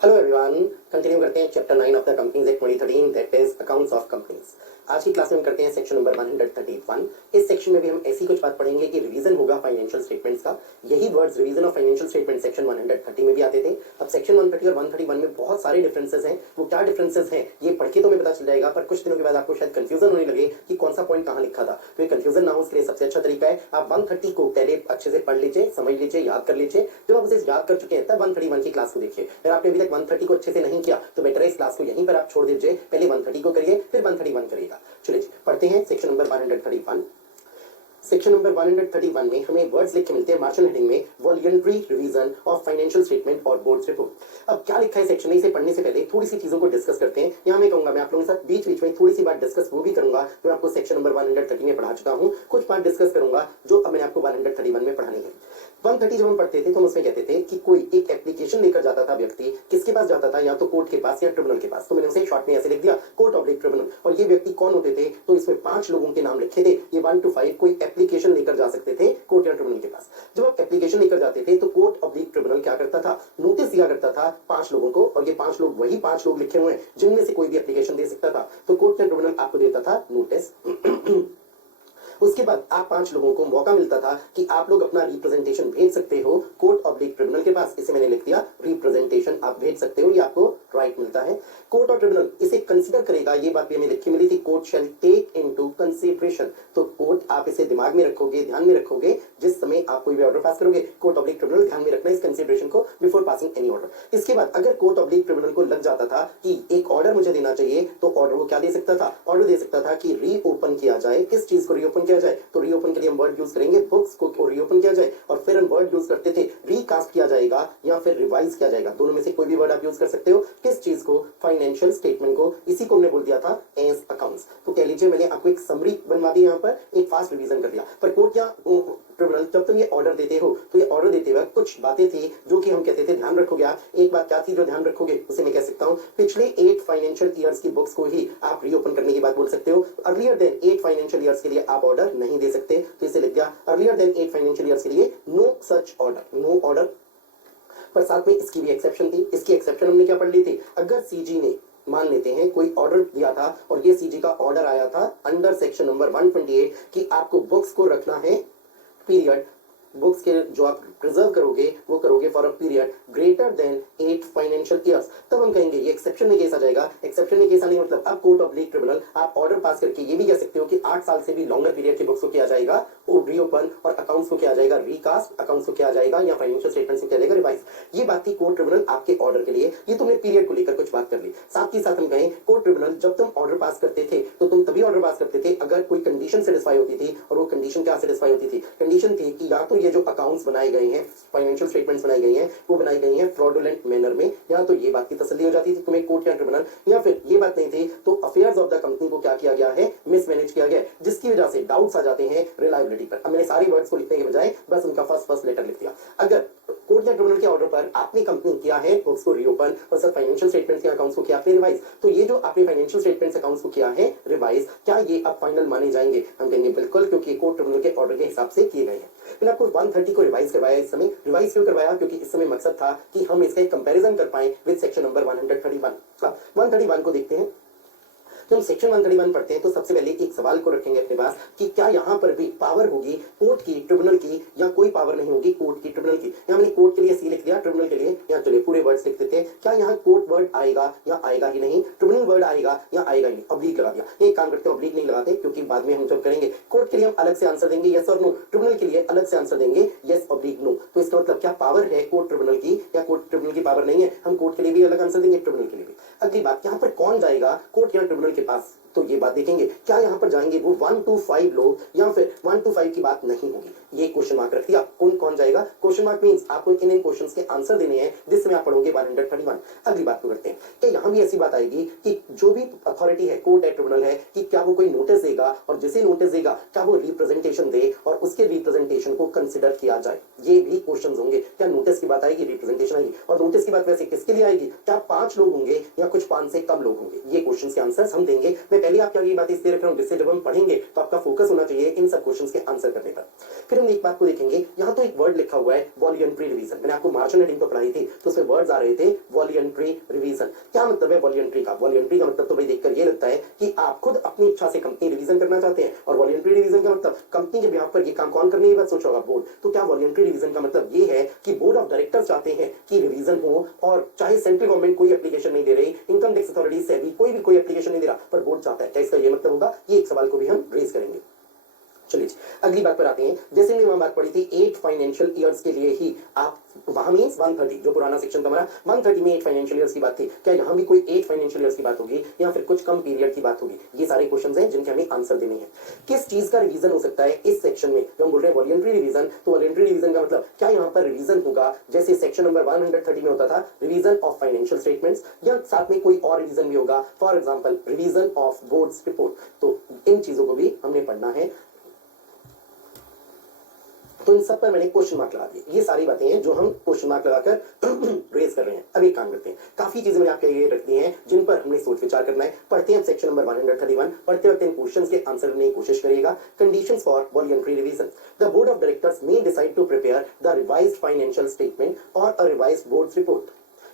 Hello everyone, continue करते हैं chapter 9 of the companies act 2013 that is accounts of companies. आज की class में हम करते हैं सेक्शन नंबर 131। इस सेक्शन में भी हम ऐसी कुछ बात पढ़ेंगे कि रिवीजन होगा फाइनेंशियल स्टेटमेंट्स का। यही words revision of financial statement section 130 में भी आते थे। अब सेक्शन 130 और 131 में बहुत सारे डिफरेंसेस हैं। वो क्या डिफरेंसेस हैं ये पढ़ के तो हमें पता चल जाएगा, पर कुछ दिनों के बाद आपको शायद कंफ्यूजन होने लगे कि कौन सा पॉइंट कहाँ लिखा था। तो ये कंफ्यूजन ना हो उसके लिए सबसे अच्छा तरीका है आप 130 को पहले अच्छे से पढ़ लीजिए, समझ लीजिए, याद कर लीजिए। जब आप उसे याद कर चुके हैं तब 131 की क्लास को देखिए। अगर आपने अभी तक 130 को अच्छे से नहीं किया तो बेटर है इस क्लास को यहीं पर आप छोड़ दीजिए, पहले 130 को करिए फिर 131 करिएगा। चलिए पढ़ते हैं सेक्शन नंबर 131। सेक्शन नंबर 131 में हमें वर्ड्स लिख के मिलते हैं मार्जिन हेडिंग में voluntary revision of financial statement और बोर्ड्स रिपोर्ट। अब क्या लिखा है सेक्शन में, इसे पढ़ने से पहले थोड़ी सी चीजों को डिस्कस करते हैं। यहाँ मैं कहूंगा मैं आप लोगों के साथ बीच बीच में थोड़ी सी बात डिस्कस वो भी करूंगा जो मैं आपको सेक्शन नंबर 130 में पढ़ा चुका हूँ। कुछ बात डिस्कस करूंगा जो अब मैंने आपको 131 में पढ़ानी है। 130 जब हम पढ़ते थे तो हम उसमें कहते थे कि कोई एक एप्लीकेशन लेकर जाता था व्यक्ति, किसके पास जाता था, या तो कोर्ट के पास या ट्रिब्यूनल के पास। तो मैंने उसे शॉर्ट में ऐसे लिख दिया कोर्ट ऑफ ट्रिब्यूनल। और ये व्यक्ति कौन होते थे, तो इसमें 5 लोगों के नाम लिखे थे। ये 1 to 5 कोई एप्लीकेशन लेकर जा सकते थे कोर्ट या ट्रिब्यूनल के पास। जब आप एप्लीकेशन लेकर जाते थे तो कोर्ट ऑफ ट्रिब्यूनल क्या करता था, नोटिस दिया करता था 5 लोगों को, और ये 5 लोग वही 5 लोग लिखे हुए हैं जिनमें से कोई भी एप्लीकेशन दे सकता था। तो कोर्ट या ट्रिब्यूनल आपको देता था नोटिस। उसके बाद आप 5 लोगों को मौका मिलता था कि आप लोग अपना रिप्रेजेंटेशन भेज सकते हो कोर्ट ऑफ ट्रिब्यूनल के पास। इसे मैंने लिख दिया रिप्रेजेंटेशन आप भेज सकते हो, ये आपको राइट मिलता है। कोर्ट ऑफ ट्रिब्यूनल इसे कंसीडर करेगा, ये बात भी हमें लिखी मिली थी, court shall take into consideration. तो कोर्ट आप इसे दिमाग में रखोगे, ध्यान में रखोगे जिस समय आप कोई भी ऑर्डर पास करोगे। कोर्ट ऑफ ट्रिब्यूनल ध्यान में रखना इस कंसीडरेशन को बिफोर पासिंग एनी ऑर्डर। इसके बाद अगर कोर्ट ऑफ ट्रिब्यूनल को लग जाता था कि एक ऑर्डर मुझे देना चाहिए, तो ऑर्डर वो क्या दे सकता था, ऑर्डर दे सकता था कि रीओपन किया जाए। किस चीज को रीओपन किया जाए, तो रीओपन के लिए हम वर्ड यूज करेंगे बुक्स को रीओपन किया जाए। और फिर हम वर्ड यूज करते थे रीकास्ट किया जाएगा या फिर रिवाइज किया जाएगा, दोनों में से कोई भी वर्ड आप यूज कर सकते हो। किस चीज को, फाइनेंशियल स्टेटमेंट को। इसी को हमने बोल दिया था एज अकाउंट्स। तो कह लीजिए मैंने आपको एक समरी बनवा दी, यहाँ पर एक फास्ट रिवीजन कर दिया। पर कोर्ट या ट्रिब्यूनल जब तुम ये ऑर्डर देते हो तो ये ऑर्डर देते वक्त कुछ बातें थी जो कि हम कहते थे ध्यान रखोगे आप। एक बात क्या थी जो ध्यान रखोगे, उसे मैं कह सकता हूं पिछले 8 फाइनेंशियल ईयर्स की बुक्स को ही आप रीओपन करने की बात बोल सकते हो। अर्लियर देन 8 फाइनेंशियल ईयर्स के लिए आप ऑर्डर नहीं दे सकते। तो इसे लिख दिया अर्लियर देन 8 फाइनेंशियल ईयर्स के लिए no such order, no order. पर साथ में इसकी भी एक्सेप्शन थी। इसकी एक्सेप्शन हमने क्या पढ़ ली थी, अगर सीजी ने मान लेते हैं कोई ऑर्डर दिया था और ये सीजी का ऑर्डर आया था अंडर सेक्शन नंबर 128 कि आपको बुक्स को रखना है पीरियड, बुक्स के जो आप प्रिजर्व करोगे वो करोगे for a period greater than 8 financial years, तब हम कहेंगे ये एक्सेप्शन में केस आ जाएगा। एक्सेप्शन में केस आने मतलब अब कोर्ट ऑफ ट्रिब्यूनल आप ऑर्डर पास करके ये भी कह सकते हो कि 8 साल से भी लॉन्गर पीरियड की बुक्स को किया जाएगा वो रीओपन, और अकाउंट्स को किया जाएगा रीकास्ट, अकाउंट्स को किया जाएगा या फाइनेंशियल स्टेटमेंट्स को किया जाएगा रिवाइज। ये बात थी कोर्ट ट्रिब्यूनल आपके ऑर्डर के लिए। ये तुमने पीरियड को लेकर कुछ बात कर ली। साथ ही साथ हम कहें कोर्ट ट्रिब्यूनल जब तुम ऑर्डर पास करते थे तो तुम तभी ऑर्डर पास करते थे अगर कोई कंडीशन सेटिस्फाई होती थी। और वो कंडीशन क्या सेटिस्फाई होती थी, कंडीशन थी कि या तो ये जो अकाउंट्स बनाए गए हैं, फाइनेंशियल स्टेटमेंट्स बनाई गई हैं, वो बनाई गई हैं फ्रॉडुलेंट मैनर में, या तो ये बात की तसल्ली हो जाती थी तुम्हें कोर्ट या ट्रिब्यूनल, या फिर ये बात नहीं थी तो अफेयर्स ऑफ द कंपनी को क्या किया गया है, मिसमैनेज किया गया, जिसकी वजह से डाउट्स आ जाते हैं रिलायबिलिटी पर। अब मैंने सारी वर्ड्स को लिखने के बजाय बस उनका फर्स्ट लेटर लिख दिया। अगर कोर्ट या ट्रिब्यूनल के ऑर्डर पर आपने कंपनी किया है बुक्स को रीओपन और सर फाइनेंशियल स्टेटमेंट्स के अकाउंट्स को किया आपने रिवाइज, तो ये जो आपने फाइनेंशियल स्टेटमेंट्स अकाउंट्स को किया है रिवाइज, क्या ये अब फाइनल माने जाएंगे? हम कहेंगे बिल्कुल, क्योंकि कोर्ट ट्रिब्यूनल के ऑर्डर के हिसाब से किए गए हैं। मैंने आपको 130 को रिवाइज करवाया। इस समय रिवाइज क्यों करवाया, क्योंकि इस समय मकसद था कि हम इसका एक कंपैरिजन कर पाए विद सेक्शन नंबर 131। 131 को देखते हैं। जब हम सेक्शन 131 पढ़ते हैं तो सबसे पहले एक सवाल को रखेंगे अपने पास कि क्या यहाँ पर भी पावर होगी कोर्ट की, ट्रिब्यूनल की, या कोई पावर नहीं होगी कोर्ट की, ट्रिब्यूनल की। यहाँ मैंने कोर्ट के लिए सी लिख दिया, ट्रिब्यूनल के लिए यहाँ चलिए पूरे वर्ड्स लिख देते हैं। क्या यहाँ कोर्ट वर्ड आएगा या आएगा ही नहीं, ट्रिब्यूनल वर्ड आएगा या आएगा ही नहीं, ऑब्लिक लगा दिया। एक काम करते हैं ऑब्लिक नहीं लगाते, क्योंकि बाद में हम जब करेंगे कोर्ट के लिए हम अलग से आंसर देंगे यस और नो, ट्रिब्यूनल के लिए अलग से आंसर देंगे यस ऑब्लिक नो। तो इसका मतलब क्या पावर है कोर्ट ट्रिब्यूनल की या कोर्ट ट्रिब्यूनल की पावर नहीं है, हम कोर्ट के लिए भी अलग आंसर देंगे, ट्रिब्यूनल के लिए भी। अगली बात, यहाँ पर कौन जाएगा कोर्ट या ट्रिब्यूनल के पास, तो ये बात देखेंगे क्या यहाँ पर जाएंगे वो 1 to 5 लोग या फिर 1 to 5 की बात नहीं होगी। ये क्वेश्चन मार्क रख दिया, कौन जाएगा, क्वेश्चन मार्क मींस आपको इन क्वेश्चंस के आंसर देने हैं जिसमें आप पढ़ोगे 131। अगली बात को करते हैं कि यहाँ भी ऐसी बात आएगी कि जो भी अथॉरिटी है कोर्ट है ट्रिब्यूनल है कि क्या वो कोई नोटिस देगा, और जिसे नोटिस देगा क्या वो रिप्रेजेंटेशन दे और उसके रिप्रेजेंटेशन को कंसिडर किया जाए। ये भी क्वेश्चन होंगे, क्या नोटिस की बात आएगी, रिप्रेजेंटेशन आएगी, और नोटिस की बात वैसे किसके लिए आएगी, क्या 5 लोग होंगे या कुछ 5 से कम लोग होंगे। ये क्वेश्चन के आंसर हम देंगे। मैं मैं पहले आपकी ये बात इसलिए रख रहा हूं जिससे जब हम पढ़ेंगे तो आपका फोकस होना चाहिए इन सब क्वेश्चंस के आंसर करने पर। फिर हम एक बात को देखेंगे, यहाँ तो एक वर्ड लिखा हुआ है वॉल्यूंटरी रिवीजन। मैंने आपको मार्जिनल हेडिंग तो पढ़ाई थी तो उसमें वर्ड्स आ रहे थे वॉल्यूंटरी रिवीजन। क्या मतलब है वॉल्यूंटरी का? वॉल्यूंटरी का मतलब तो भाई देखकर ये लगता है कि आप खुद अपनी इच्छा से कंपनी रिवीजन करना चाहते हैं, और वॉल्यूंटरी रिवीजन का मतलब कंपनी के बिहाफ पर ये काम कौन करने की बात सोच होगा? बोर्ड। तो क्या वॉल्यूंटरी रिवीजन का मतलब ये है कि बोर्ड ऑफ डायरेक्टर्स चाहते हैं कि रिवीजन हो, और चाहे सेंट्रल गवर्नमेंट कोई एप्लीकेशन नहीं दे रही, इनकम टैक्स अथॉरिटी से भी कोई एप्लीकेशन नहीं दे रहा, पर बोर्ड चाहता है, क्या इसका ये मतलब होगा? ये एक सवाल को भी हम रेज करेंगे। चलिए अगली बात पर आते हैं। जैसे हमने वहां बात पढ़ी थी 8 फाइनेंशियल ईयर्स के लिए ही आप, वहां मींस 130 जो पुराना सेक्शन था हमारा 130 में 8 फाइनेंशियल ईयर्स की बात थी, क्या यहां भी कोई 8 फाइनेंशियल ईयर्स की बात होगी या फिर कुछ कम पीरियड की बात होगी? ये सारे क्वेश्चंस हैं जिनके हमें आंसर देने हैं। किस चीज का रिवीजन हो सकता है इस सेक्शन में? जो हम बोल रहे हैं वॉल्यूंटरी रिवीजन, तो वॉल्यूंटरी रिवीजन का मतलब क्या यहाँ पर रिवीजन होगा जैसे सेक्शन नंबर 130 में होता था रिवीजन ऑफ फाइनेंशियल स्टेटमेंट्स, या साथ में कोई और रिवीजन भी होगा, for example revision of boards report? तो इन चीजों को भी हमने पढ़ना है। तो इन सब पर मैंने क्वेश्चन मार्क लगा दिए। ये सारी बातें हैं जो हम क्वेश्चन मार्क लगाकर रेज कर रहे हैं। अब एक काम करते हैं, काफी चीजें मैंने आपके लिए रख दी हैं जिन पर हमने सोच विचार करना है। पढ़ते हैं सेक्शन नंबर 131। पढ़ते वक्त इन क्वेश्चंस के आंसर करने की कोशिश करिएगा। Conditions for voluntary revision. The board of directors may decide to prepare the revised financial statement और a revised board's report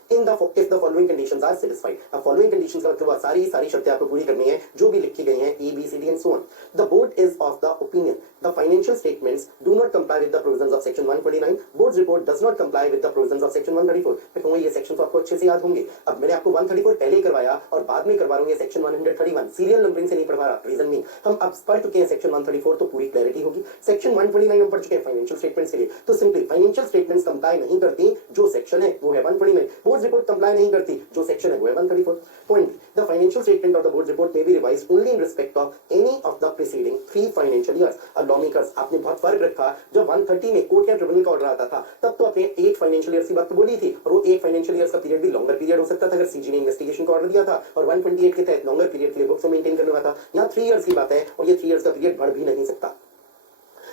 if the following conditions are satisfied। अब following conditions का मतलब सारी शर्तें आपको पूरी करनी है जो भी लिखी गई हैं A, B, C, D and so on। The board is of the opinion the financial statements do not comply with the provisions of section 129। board's report does not comply with the provisions of section 134। मैं कहूँगा ये section तो आपको अच्छे से याद होंगे। अब मैंने आपको 134 पहले करवाया और बाद में करवा रहा हूँ ये सेक्शन 131। सीरियल नंबरिंग से नहीं पढ़वा रहा, रीजन नहीं, हम अब पढ़ चुके हैं सेक्शन 134 तो पूरी क्लैरिटी होगी। सेक्शन 129 हम पढ़ चुके हैं फाइनेंशियल स्टेटमेंट्स के लिए, तो सिंपली फाइनेंशियल स्टेटमेंट्स कंप्लाई नहीं करती, जो सेक्शन है वो है 129। बोर्ड रिपोर्ट कंप्लाई नहीं करती, जो सेक्शन है वो है 134। Point, the financial statement of the board report may be revised only in respect of any of the preceding 3 financial years. अब लॉ मेकर्स आपने बहुत फर्क रखा, जब 130 में कोर्ट या ट्रिब्यूनल का ऑर्डर आता था तब तो आपने 8 फाइनेंशियल ईयर्स की बात तो बोली थी, और वो 8 फाइनेंशियल ईयर्स का पीरियड भी लॉन्गर पीरियड हो सकता था अगर सीजी ने इन्वेस्टिगेशन का ऑर्डर दिया था, और 128 के तहत लॉन्गर पीरियड के लिए बुक्स मेंटेन करना था। यहाँ 3 ईयर्स की बात है और ये 3 ईयर्स का पीरियड बढ़ भी नहीं सकता।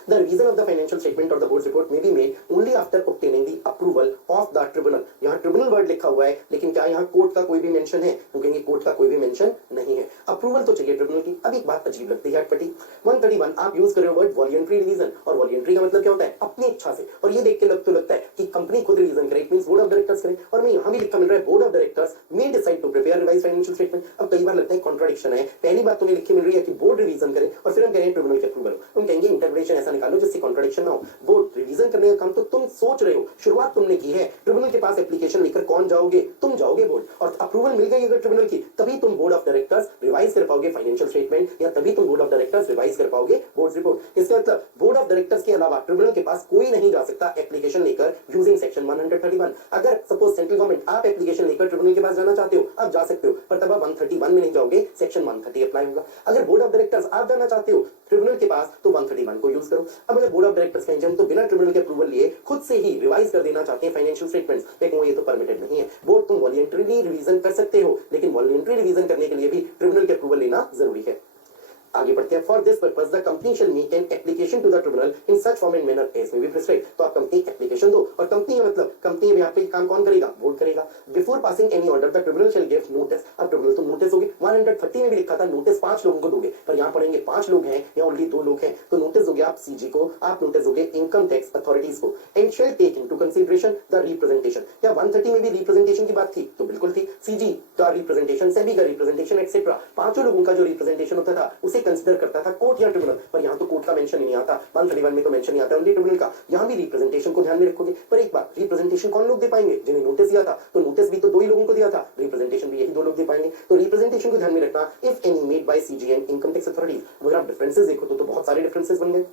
The revision of the financial statement or the board's report may be made only after obtaining the approval of the tribunal। यहाँ ट्रिब्यूनल वर्ड लिखा हुआ है, लेकिन क्या यहाँ कोर्ट का कोई भी मेंशन है? वो कहेंगे कोर्ट का कोई भी मेंशन नहीं है, अप्रूवल तो चाहिए ट्रिब्यूनल की। अब एक बात अजीब लगती है, अटपटी 131 आप यूज कर रहे हो वर्ड वॉल्यूंटरी रिवीजन, और वॉल्यूंटरी का मतलब क्या होता है? अपनी इच्छा से, और ये देख के लगता है कि कंपनी खुद रिवीजन करे, it means board of directors करे, और मैं यहाँ भी लिखा मिल रहा है board of directors may decide to prepare revised financial statement. अब कई बार लगता है कॉन्ट्रडिक्शन है, पहली बात तो ये लिखी मिल रही है कि बोर्ड रिवीजन करे और फिर हम कह रहे हैं ट्रिब्यूनल के अप्रूवल। हम कहेंगे इंटरप्रिटेशन ऐसा निकालो जिससे कॉन्ट्रडिक्शन ना हो। बोर्ड रिवीजन करने का काम तो तुम सोच रहे हो, शुरुआत तुमने की है, ट्रिब्यूनल के पास एप्लीकेशन लेकर कौन जाओगे? तुम जाओगे बोर्ड, और अप्रूवल मिल गई अगर ट्रिब्यूनल की, तभी तुम बोर्ड ऑफ डायरेक्टर्स रिवाइज कर पाओगे फाइनेंशियल स्टेटमेंट, या तभी तुम बोर्ड ऑफ डायरेक्टर्स रिवाइज कर पाओगे बोर्ड रिपोर्ट। इसका मतलब बोर्ड ऑफ डायरेक्टर्स के अलावा ट्रिब्यूनल के पास कोई नहीं जा सकता एप्लीकेशन लेकर यूजिंग सेक्शन 131। अगर सपोज सेंट्रल गवर्नमेंट आप एप्लीकेशन लेकर ट्रिब्यूनल के पास जाना चाहते हो, आप जा सकते हो, पर तब आप 131 में नहीं जाओगे, सेक्शन 130 अप्लाई होगा। अगर बोर्ड ऑफ डायरेक्टर्स आप जाना चाहते हो ट्रिब्यूनल के पास, तो 131 को यूज करो। अब अगर बोर्ड ऑफ डायरेक्टर्स कहेंगे हम तो बिना ट्रिब्यूनल के अप्रूवल लिए खुद से ही रिवाइज कर देना चाहते हैं फाइनेंशियल स्टेटमेंट्स, लेकिन ये तो परमिटेड नहीं है। बोर्ड तुम वॉलंटरीली रिवीजन कर सकते हो, लेकिन वॉलंटरी रिवीजन करने के लिए भी ट्रिब्यूनल के अप्रूवल लेना जरूरी है। आगे बढ़ते हैं। For this purpose the company shall make an application to the tribunal in such form and manner as may be prescribed. तो आप कंपनी एप्लीकेशन दो, और कंपनी का मतलब कंपनी में यहाँ पे काम कौन करेगा? बोर्ड करेगा। Before passing any order the tribunal shell give notice. अब ट्रिब्यूनल तो नोटिस होगी, 130 में भी लिखा था नोटिस 5 लोगों को दोगे, पर यहाँ पढ़ेंगे 5 लोग हैं या ओनली 2 लोग हैं, तो नोटिस दोगे आप सीजी को, आप नोटिस दोगे इनकम टैक्स अथॉरिटीज को, and shall take into consideration the representation. क्या 130 में भी रिप्रेजेंटेशन की बात थी? तो बिल्कुल थी। सीजी का रिप्रेजेंटेशन, सेबी का रिप्रेजेंटेशन एक्सेट्रा, 5 लोगों का जो रिप्रेजेंटेशन होता था उसे कंसीडर करता था कोर्ट या ट्रिब्यूनल, पर यहाँ तो कोर्ट का मेंशन नहीं आता, 131 में तो मेंशन नहीं आता, ओनली ट्रिब्यूनल का। यहाँ भी रिप्रेजेंटेशन को ध्यान में रखोगे, पर एक बात, रिप्रेजेंटेशन कौन लोग दे पाएंगे? जिन्हें नोटिस दिया था, तो नोटिस भी तो 2 ही लोगों को दिया था, रिप्रेजेंटेशन भी यही 2 लोग दे पाएंगे, तो रिप्रेजेंटेशन को ध्यान में रखना। If any made by CG and income tax authorities. अगर आप डिफरेंसेस देखो तो बहुत सारे डिफरेंसेस बन गए।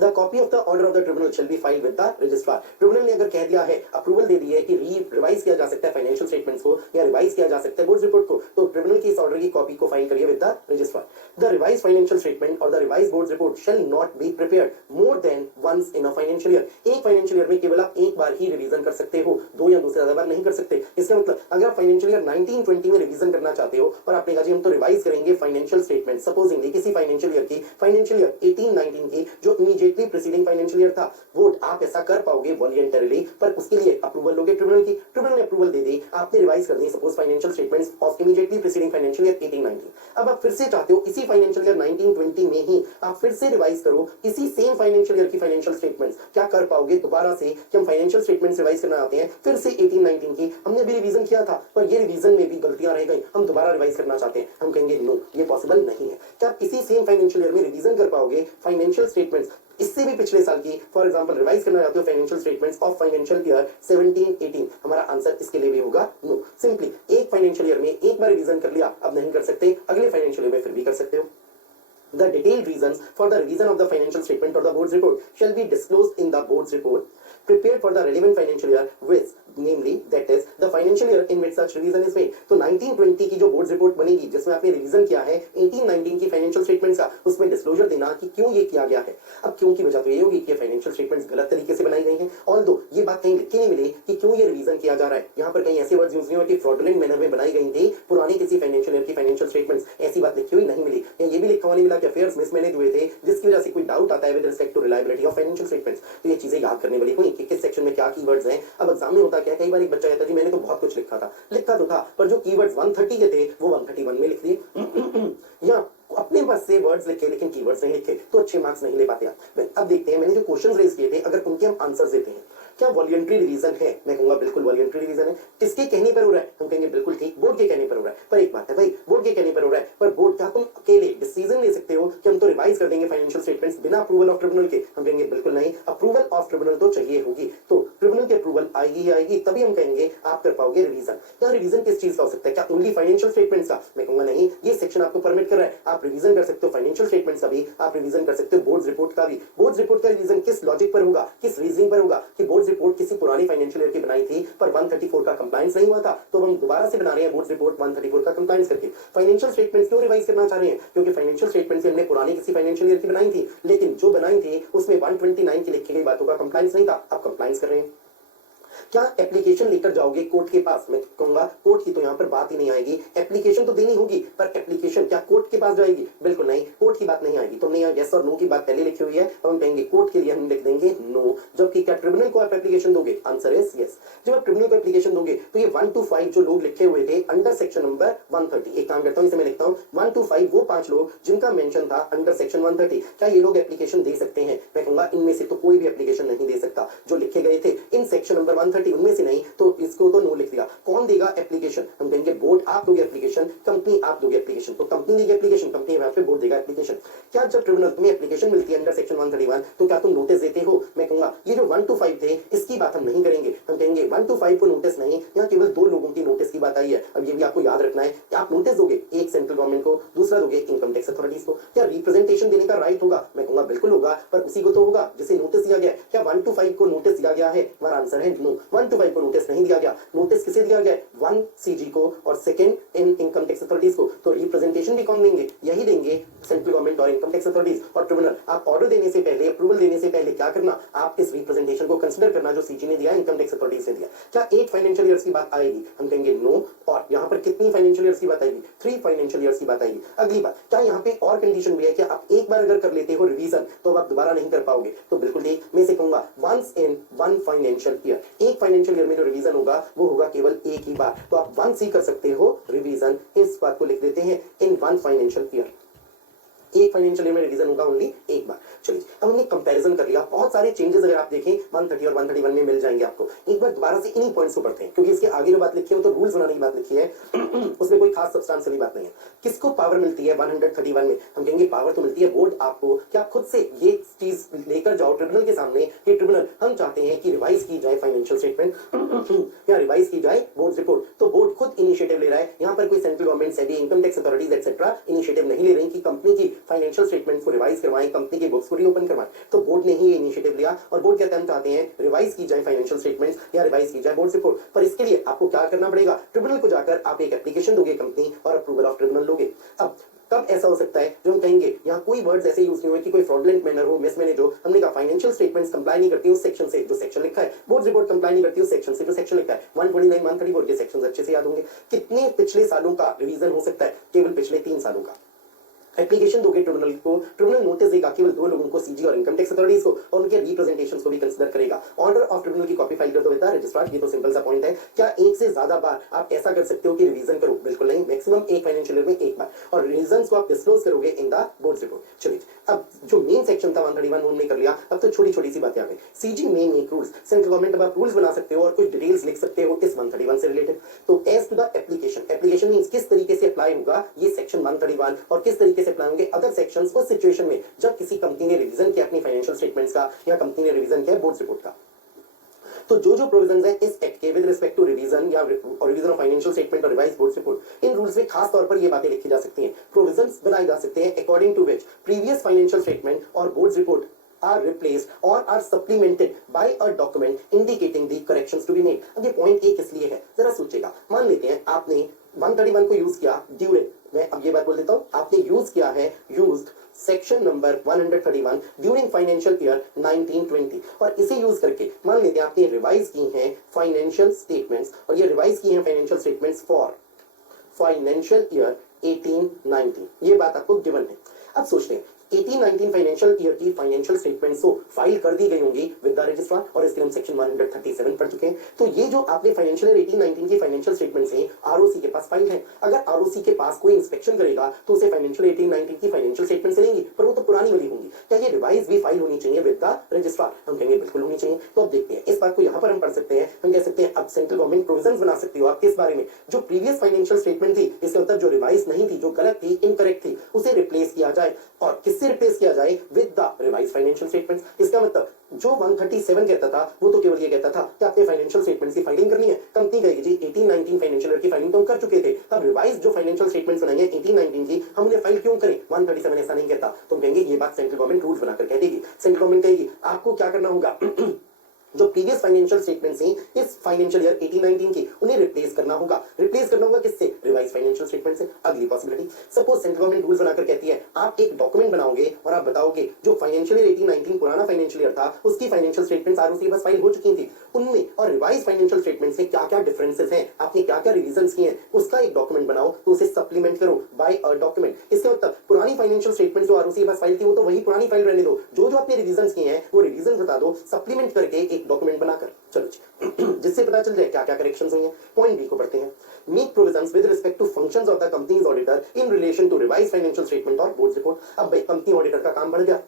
The copy of the order of the tribunal shall be filed with the registrar। Tribunal ने अगर कह दिया है, अप्रूवल दे दी है कि रिवाइज किया जा सकता है फाइनेंशियल स्टेटमेंट्स को, या रिवाइज किया जा सकता है बोर्ड रिपोर्ट को, तो ट्रिब्यूनल की इस ऑर्डर की कॉपी को फाइल करिए with the registrar. The revise financial statement और the revise board report shall not be prepared more than once in a financial year. एक फाइनेंशियल ईयर में केवल आप एक बार ही रिवीजन कर सकते हो, 2 या 2 से ज्यादा बार नहीं कर सकते। इसका मतलब अगर आप फाइनेंशियल ईयर 19-20 में रिवीजन करना चाहते हो और आपने कहा जी हम तो रिवाइज करेंगे फाइनेंशियल स्टेटमेंट, सपोजिंगली किसी फाइनेंशियल ईयर की, फाइनेंशियल ईयर 18-19 की जो immediate immediately preceding financial year था। वोट आप ऐसा कर पाओगे वॉलंटरीली, पर उसके लिए अप्रूवल लोगे ट्रिब्यूनल की, ट्रिब्यूनल ने अप्रूवल दे दी, आपने रिवाइज कर दी suppose financial statements of immediately preceding financial year 18-19। अब आप फिर से चाहते हो इसी फाइनेंशियल ईयर 19-20 में ही आप फिर से रिवाइज करो इसी सेम फाइनेंशियल ईयर की फाइनेंशियल स्टेटमेंट्स। क्या कर पाओगे दोबारा से कि हम फाइनेंशियल स्टेटमेंट्स रिवाइज करना आते हैं फिर से 18-19 की, हमने भी रिवीजन किया था पर ये रिवीजन में भी गलतियां रह गई, हम दोबारा रिवाइज करना चाहते हैं। हम कहेंगे नो, ये पॉसिबल नहीं है। क्या आप इसी सेम फाइनेंशियल ईयर में रिवीजन कर पाओगे फाइनेंशियल स्टेटमेंट्स इससे भी पिछले साल की, फॉर एग्जांपल रिवाइज करना चाहते हो financial statements of financial year 17-18? हमारा आंसर इसके लिए भी होगा नो। सिंपली एक फाइनेंशियल ईयर में एक बार रिवीजन कर लिया, अब नहीं कर सकते, अगले फाइनेंशियल ईयर में फिर भी कर सकते हो। The detailed reasons for the revision of the financial statement or the board's report shall be disclosed in the board's report prepared for the relevant financial year, which namely that is the financial year in which such revision is made। तो 19-20 की जो board report बनेगी जिसमें आपने revision किया है 18-19 की financial statements का, उसमें डिस्क्लोजर देना कि क्यों ये किया गया है। अब क्यों की वजह तो ये होगी कि फाइनेंशियल स्टेटमेंट्स गलत तरीके से बनाई गई हैं, ऑल्दो ये बात कहीं लिखी नहीं मिली कि क्यों ये रिवीजन किया जा रहा है। यहाँ पर कहीं ऐसे वर्ड्स यूज नहीं हुए कि फ्रॉडुलेंट मैनर में बनाई गई थी पुरानी किसी फाइनेंशियल ईयर की फाइनेंशियल स्टेटमेंट्स, ऐसी बात लिखी हुई नहीं मिली। ये भी लिखा हुआ नहीं मिला कि अफेयर्स मिसमैनेज हुए थे जिसकी वजह से कोई डाउट आता है with respect to reliability of financial statements. तो ये चीजें याद करने वाली हुई कि किस सेक्शन में क्या कीवर्ड्स हैं। अब एग्जाम में होता क्या है, कई बार एक बच्चा कहता है जी मैंने तो बहुत कुछ लिखा तो था पर जो कीवर्ड्स 130 के थे वो 131 में लिख दिए, या अपने पास से वर्ड्स लिखे लेकिन कीवर्ड्स नहीं लिखे, तो अच्छे मार्क्स नहीं ले पाते आप। अब देखते हैं मैंने जो क्वेश्चंस रेज किए थे, अगर उनके हम आंसर्स देते हैं, क्या वॉलंटरी रिवीजन है? मैं कहूंगा बिल्कुल वॉलंटरी रिवीजन है। किसके कहने पर हो रहा है? हम कहेंगे बिल्कुल ठीक, बोर्ड के कहने पर हो रहा है। पर एक बात है भाई, बोर्ड के कहने पर हो रहा है, पर बोर्ड क्या तुम अकेले डिसीजन ले सकते हो कि हम तो रिवाइज कर देंगे फाइनेंशियल स्टेटमेंट्स बिना अप्रूवल ऑफ ट्रिब्यूनल के? हम कहेंगे बिल्कुल नहीं, अप्रूवल ऑफ ट्रिब्यूनल तो चाहिए होगी। तो ट्रिब्यूनल की अप्रूवल आएगी ही आएगी, तभी हम कहेंगे आप कर पाओगे रिवीजन। क्या रिवीजन किस चीज का हो सकता है? क्या ओनली फाइनेंशियल स्टेटमेंट्स का? मैं कहूंगा नहीं, ये सेक्शन आपको परमिट कर रहा है, आप रिवीजन कर सकते हो फाइनेंशियल स्टेटमेंट्स का भी, आप रिवीजन कर सकते हो बोर्ड रिपोर्ट का भी। बोर्ड रिपोर्ट का रिवीजन किस लॉजिक पर होगा, किस रीजनिंग पर होगा कि बोर्ड रिपोर्ट किसी पुरानी फाइनेंशियल ईयर की बनाई थी पर 134 का कंप्लायंस नहीं हुआ था, तो हम दोबारा से बना रहे हैं बोर्ड रिपोर्ट 134 का कंप्लायंस करके। फाइनेंशियल स्टेटमेंट्स क्यों रिवाइज करना चाह रहे हैं? क्योंकि फाइनेंशियल स्टेटमेंट्स हमने पुरानी किसी फाइनेंशियल ईयर की बनाई थी, लेकिन जो बनाई थी उसमें 129 की लिखी गई बातों का कंप्लायंस नहीं था, अब कंप्लायंस कर रहे हैं। क्या एप्लीकेशन लेकर जाओगे कोर्ट के पास? मैं कहूंगा कोर्ट की तो यहाँ पर बात ही नहीं आएगी, एप्लीकेशन तो देनी होगी पर एप्लीकेशन क्या कोर्ट के पास जाएगी? बिल्कुल नहीं, कोर्ट की बात नहीं आएगी। तुमने यहाँ यस और नो की बात पहले लिखी हुई है, अब हम कहेंगे कोर्ट के लिए हम लिख देंगे नो। जबकि क्या ट्रिब्यूनल को आप एप्लीकेशन दोगे? Answer is yes. जब आप ट्रिब्यूनल को एप्लीकेशन दोगे तो ये 1 to 5 जो लोग लिखे हुए थे अंडर सेक्शन नंबर 130, एक काम करता हूँ इसे मैं लिखता हूँ 1 to 5 वो 5 लोग जिनका मेंशन था अंडर सेक्शन 130, क्या ये लोग एप्लीकेशन दे सकते हैं? मैं कहूंगा इनमें से तो कोई भी एप्लीकेशन नहीं दे सकता। जो लिखे गए थे इन सेक्शन नंबर 130 उनमें से नहीं, तो इसको तो नो लिख दिया। कौन देगा एप्लीकेशन? हम कहेंगे बोर्ड आप दोगे एप्लीकेशन, कंपनी आप दोगे एप्लीकेशन। तो कंपनी देगी एप्लीकेशन, कंपनी यहाँ पे बोर्ड देगा एप्लीकेशन। क्या जब ट्रिब्यूनल तुम्हें एप्लीकेशन मिलती है अंडर सेक्शन 131 तो क्या तुम नोटिस देते हो? मैं कहूंगा ये जो 1 to 5 थे इसकी बात हम नहीं करेंगे, हम कहेंगे 1 to 5 को नोटिस नहीं, यहाँ केवल 2 लोगों की नोटिस की बात आई है। अब ये भी आपको याद रखना है कि आप नोटिस दोगे, एक सेंट्रल गवर्नमेंट को, दूसरा दोगे इनकम टैक्स अथॉरिटीज को। क्या रिप्रेजेंटेशन देने का राइट होगा? मैं कहूंगा बिल्कुल होगा, पर उसी को तो होगा जिसे नोटिस दिया गया। क्या 1 to 5 को नोटिस दिया गया है? हमारा आंसर है नो, 1 to 5 को नोटिस नहीं दिया गया। नोटिस किसे दिया गया? 1 CG को और सेकंड इनकम टैक्स अथॉरिटीज को। तो रिप्रेजेंटेशन भी कौन देंगे? यही देंगे सेंट्रल गवर्नमेंट और इनकम टैक्स अथॉरिटीज। और ट्रिब्यूनल आप ऑर्डर देने से पहले, अप्रूवल देने से पहले क्या करना? आप इस रिप्रेजेंटेशन को कंसीडर करना जो सीजी ने दिया, इनकम टैक्स अथॉरिटीज ने दिया। क्या 8 फाइनेंशियल ईयर्स की बात आएगी? हम कहेंगे नो। और यहाँ पर कितनी फाइनेंशियल ईयर्स की बात आएगी? 3 फाइनेंशियल ईयर्स की बात आएगी। अगली बात, क्या यहाँ पे और कंडीशन भी है कि आप एक बार अगर कर लेते हो रिवीजन तो आप दोबारा नहीं कर पाओगे? तो बिल्कुल ठीक, मैं से कहूंगा वंस इन 1 फाइनेंशियल ईयर, एक फाइनेंशियल ईयर में जो रिवीजन होगा वो होगा केवल एक ही बार। तो आप 1 C कर सकते हो रिवीजन, इस बात को लिख देते हैं इन 1 फाइनेंशियल ईयर। एक फाइनेंशियल ईयर में रिवीजन होगा ओनली एक बार। चलिए अब हमने कंपैरिजन कर लिया, बहुत सारे चेंजेस अगर आप देखें 130 और 131 में मिल जाएंगे आपको। एक बार दोबारा से इन्हीं पॉइंट्स को पढ़ते हैं क्योंकि इसके आगे जो बात लिखी है वो तो रूल्स बनाने की बात लिखी है उसमें कोई खास सब्सटेंशियल बात नहीं है। किसको पावर मिलती है 131 में? हम कहेंगे पावर तो मिलती है बोर्ड आपको। क्या खुद से ये चीज लेकर जाओ ट्रिब्यूनल के सामने कि ट्रिब्यूनल हम चाहते हैं कि रिवाइज की जाए फाइनेंशियल स्टेटमेंट या रिवाइज की जाए बोर्ड रिपोर्ट, तो बोर्ड खुद इनिशिएटिव ले रहा है। यहाँ पर कोई central government, SEBI, income tax authorities etcetera initiative नहीं ले रही कि कंपनी की फाइनेंशियल स्टेटमेंट को रिवाइज करवाएं, कंपनी के बुक्स को रीओपन करवाएं। तो बोर्ड ने ही इनिशिएटिव लिया और बोर्ड कहते हैं हम चाहते हैं रिवाइज की जाए फाइनेंशियल स्टेटमेंट्स या रिवाइज की जाए बोर्ड रिपोर्ट। पर इसके लिए आपको क्या करना पड़ेगा? ट्रिब्यूनल को जाकर आप एक एप्लीकेशन दोगे कंपनी और अप्रूवल ऑफ ट्रिब्यूनल लोगे। अब कब ऐसा हो सकता है जो हम कहेंगे यहाँ कोई वर्ड्स ऐसे यूज नहीं हुए कि कोई फ्रॉडलेंट मैनर हो, मिसमैनेज हो। हमने कहा फाइनेंशियल स्टेटमेंट्स कंप्लाई नहीं करती उस सेक्शन से जो सेक्शन लिखा है, बोर्ड रिपोर्ट कंप्लाई नहीं करती उस सेक्शन से जो सेक्शन लिखा है। 129, 134 ये सेक्शंस अच्छे से याद होंगे। कितने पिछले सालों का रिवीजन हो सकता है? केवल पिछले 3 सालों का। एप्लीकेशन दोगे ट्रिब्यूनल को, ट्रिब्यूनल नोटिस देगा केवल 2 लोगों को, सीजी और इनकम टैक्स अथॉरिटीज को, और उनके रिप्रेजेंटेशंस को भी कंसीडर करेगा। ऑर्डर ऑफ ट्रिब्यूनल की कॉपी फाइल कर दो बेटा रजिस्ट्रार। ये तो सिंपल सा पॉइंट है। क्या एक से ज्यादा बार आप ऐसा कर सकते हो कि रिवीजन करो? बिल्कुल नहीं, मैक्सिमम एक फाइनेंशियल ईयर में एक बार, और रीजंस को आप डिस्क्लोज करोगे इन द बोर्ड रिपोर्ट। चलिए, अब जो मेन सेक्शन था 131 हमने कर लिया। अब तो छोटी छोटी सी बातें आ गई। सीजी में मेक रूल्स, सेंट्रल गवर्नमेंट अब आप रूल्स बना सकते हो और कुछ डिटेल्स लिख सकते हो इस 131 से रिलेटेड। तो as to the application, application means किस तरीके से अप्लाई होगा ये सेक्शन 131, और किस तरीके से अप्लाई होंगे अदर सेक्शंस उस सिचुएशन में जब किसी कंपनी ने रिवीजन किया अपनी फाइनेंशियल स्टेटमेंट्स का, या कंपनी ने रिवीजन किया बोर्ड रिपोर्ट का। तो जो जो प्रोविजंस है इस एक्ट के विद रिस्पेक्ट टू रिवीजन या रिवीजन ऑफ फाइनेंशियल स्टेटमेंट और रिवाइज बोर्ड रिपोर्ट, इन रूल्स में खास तौर पर ये बातें लिखी जा सकती हैं, प्रोविजंस बनाए जा सकते हैं according to which previous financial statement और board report are replaced or are supplemented by a document indicating the corrections to be made। अब ये पॉइंट एक इसलिए है, जरा सोचिएगा। मान लेते हैं आपने 131 को यूज किया ड्यूरिंग, मैं अब ये बात बोल देता हूं, आपने यूज किया है used section number 131 during financial year 1920, और इसे यूज करके मान लेते हैं आपने रिवाइज की हैं फाइनेंशियल स्टेटमेंट्स, और ये रिवाइज की हैं financial statements for financial year 1819। ये बात आपको गिवन है। अब सोचते हैं 18-19 फाइनेंशियल ईयर की फाइनेंशियल स्टेटमेंट्स तो फाइल कर दी गई होंगी विद द रजिस्ट्रार, और इसके हम सेक्शन 137 पढ़ चुके हैं। तो ये जो आपने फाइनेंशियल ईयर 18-19 की फाइनेंशियल स्टेटमेंट्स हैं आरओसी के पास फाइल है। अगर आरओसी के पास कोई इंस्पेक्शन करेगा तो उसे फाइनेंशियल 18-19 की फाइनेंशियल स्टेटमेंट्स मिलेंगी, पर वो तो पुरानी वाली होंगी। क्या ये रिवाइज भी फाइल होनी चाहिए विद द रजिस्ट्रार? हम कहेंगे बिल्कुल होनी चाहिए। तो अब देखते हैं इस बात को, यहाँ पर हम पढ़ सकते हैं, हम कह सकते हैं अब सेंट्रल गवर्नमेंट प्रोविजंस बना सकती हो आप किस बारे में, जो प्रीवियस फाइनेंशियल स्टेटमेंट थी, इसका मतलब जो रिवाइज नहीं थी, जो गलत थी, इनकरेक्ट थी, उसे रिप्लेस किया जाए। और किससे रिप्लेस किया जाए? With the revise financial statements. इसका मतलब जो 137 कहता था वो तो केवल ये कहता था कि आपने फाइनेंशियल स्टेटमेंट्स की फाइलिंग करनी है। कंपनी कहेगी जी 18-19 फाइनेंशियल ईयर की फाइलिंग तो हम कर चुके थे, अब रिवाइज जो फाइनेंशियल स्टेटमेंट्स बनाई है 18-19 की, हम उन्हें फाइल क्यों करें? 137 ऐसा नहीं कहता। तो हम कहेंगे ये बात सेंट्रल गवर्नमेंट रूल्स बनाकर कह देगी। सेंट्रल गवर्नमेंट कहेगी आपको क्या करना होगा जो प्रीवियस फाइनेंशियल स्टेटमेंट्स हैं इस फाइनेंशियल ईयर 18-19 की, उन्हें रिप्लेस करना होगा। रिप्लेस करना होगा किससे? रिवाइज फाइनेंशियल स्टेटमेंट से। अगली possibility, suppose central government rules बनाकर कहती है आप एक डॉक्यूमेंट बनाओगे और आप बताओगे जो फाइनेंशियल ईयर 18-19 पुराना फाइनेंशियल ईयर था उसकी फाइनेंशियल स्टेटमेंट्स आरओसी के पास फाइल हो चुकी थी, उनमें और रिवाइज फाइनेंशियल स्टेटमेंट्स में क्या क्या डिफरेंसेस हैं, आपने क्या क्या रिवीजंस किए हैं, उसका एक डॉक्यूमेंट बनाओ, तो उसे सप्लीमेंट करो बाय अ डॉक्यूमेंट। इसका मतलब पुरानी फाइनेंशियल स्टेटमेंट जो आरओसी के पास फाइल थी वो तो वही पुरानी फाइल रहने दो, जो जो आपने रिवीजंस किए हैं वो रिवीजन बता दो, सप्लीमेंट करके एक डॉक्यूमेंट बनाकर। चलो जिससे पता चल जाए क्या क्या करेक्शंस हुई हैं। पॉइंट बी को पढ़ते हैं। Make provisions with respect to functions of the company's auditor in relation to revise financial statement और बोर्ड रिपोर्ट। अब भाई कंपनी ऑडिटर का काम बढ़ गया।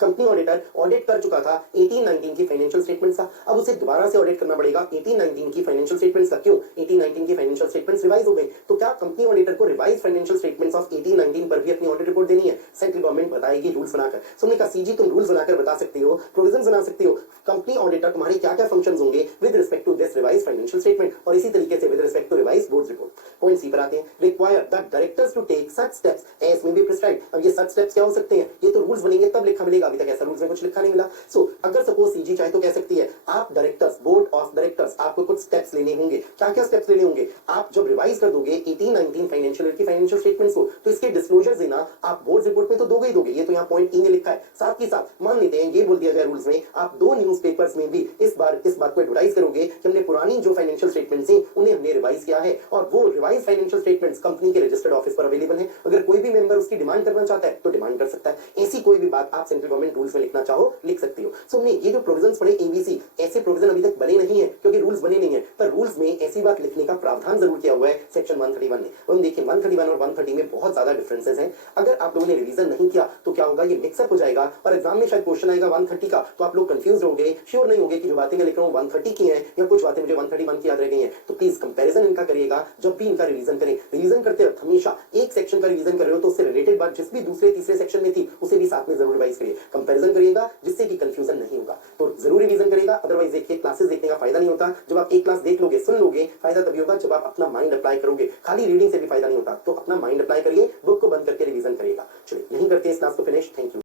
कंपनी ऑडिटर ऑडिट कर चुका था 18-19 की फाइनेंशियल स्टेटमेंट्स का, अब उसे दोबारा से ऑडिट करना पड़ेगा 18-19 की फाइनेंशियल स्टेटमेंट्स का। क्यों? 18-19 की फाइनेंशियल स्टेटमेंट्स रिवाइज हो गई, तो क्या कंपनी ऑडिटर को रिवाइज फाइनेंशियल स्टेटमेंट्स ऑफ 18-19 पर भी अपनी ऑडिट रिपोर्ट देनी है? सेंट्रल गवर्नमेंट बताएगी रूल्स बनाकर। सो हमने कहा सीजी तुम रूल्स बनाकर बता सकते हो, प्रोविजंस बना सकते हो, कंपनी ऑडिटर तुम्हारे क्या क्या फंक्शंस होंगे with respect to this revise financial statement, और इसी तरीके से with respect to revise board report. Point C पर आते हैं। Require the directors to take such steps as may be prescribed. अब ये सच स्टेप्स क्या हो सकते हैं? ये तो रूल्स बनेंगे तब लिखा मिलेगा, अभी तक ऐसा रूल्स में कुछ लिखा नहीं मिला। सो अगर सपोज सीजी चाहे तो कह सकती है आप डायरेक्टर्स, बोर्ड ऑफ डायरेक्टर्स, आपको कुछ स्टेप्स लेने होंगे। क्या क्या स्टेप्स लेने होंगे? आप जब रिवाइज कर दोगे 18-19 फाइनेंशियल ईयर की फाइनेंशियल स्टेटमेंट्स को, तो इसके डिस्क्लोजर देना आप बोर्ड रिपोर्ट में तो दोगे ही दोगे, ये तो यहाँ पॉइंट ई में लिखा है। साथ ही साथ मान लेते हैं ये बोल दिया जाए रूल्स में, आप 2 न्यूज़पेपर्स में भी इस बात को एडवर्टाइज करोगे कि हमने पुरानी जो फाइनेंशियल स्टेटमेंट्स हैं उन्हें हमने रिवाइज किया है, और वो रिवाइज फाइनेंशियल स्टेटमेंट्स कंपनी के रजिस्टर्ड ऑफिस पर अवेलेबल है। अगर कोई भी मेंबर उसकी डिमांड करना चाहता है तो डिमांड कर सकता है। ऐसी कोई भी बात आप सेंट्रल गवर्नमेंट रूल्स में लिखना चाहो लिख सकते हो। सो हमने ये जो प्रोविजंस पढ़े एबीसी, ऐसे प्रोविजन अभी तक बने नहीं है क्योंकि रूल्स बने नहीं है, पर रूल्स में ऐसी बात लिखने का प्रावधान जरूर किया हुआ है सेक्शन 131 ने। हम देखिए 131 और 130 में बहुत ज्यादा डिफरेंसेस हैं। अगर आप लोगों ने रिवीजन नहीं किया तो क्या होगा, ये मिक्सअप हो जाएगा और एग्जाम में शायद क्वेश्चन आएगा 130 का, तो आप लोग कंफ्यूज होंगे, श्योर नहीं होंगे कि जो बातें मैं लिख रहा हूँ 130 की हैं या कुछ बातें मुझे 131 की याद रह गई हैं। तो प्लीज कंपैरिजन इनका करिएगा जब भी इनका रिवीजन करें। रिवीजन करते वक्त हमेशा एक सेक्शन का रिवीजन कर रहे हो तो उससे रिलेटेड बात जिस भी दूसरे तीसरे सेक्शन में थी उसे भी साथ में जरूर रिवाइज करिए, कंपैरिजन करिएगा जिससे कि कंफ्यूजन नहीं होगा। तो जरूर रिवीजन करेगा, अदरवाइज देखिए क्लासेस देखने का फायदा नहीं होता। जब आप एक क्लास देख लोगे, सुन लोगे, फायदा तभी होगा जब आप अपना माइंड अप्लाई करोगे। खाली रीडिंग से भी फायदा नहीं होता, तो अपना माइंड अप्लाई करिए, बुक को बंद करके रिवीजन करिएगा। चलिए यहीं करते हैं इस क्लास को फिनिश। Thank you.